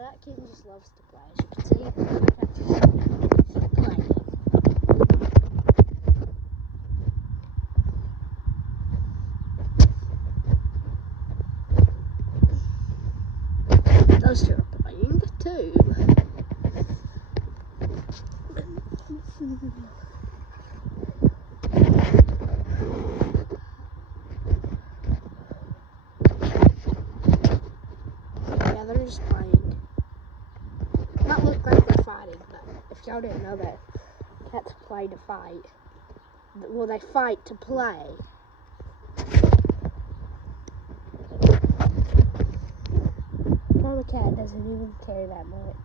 that kitten just loves to play. As you can see, the cat just playing. Those two are playing too. Yeah, they're just playing. Might look like they're fighting, but if y'all didn't know that cats play to fight. Well, they fight to play. Now the cat doesn't even care that much.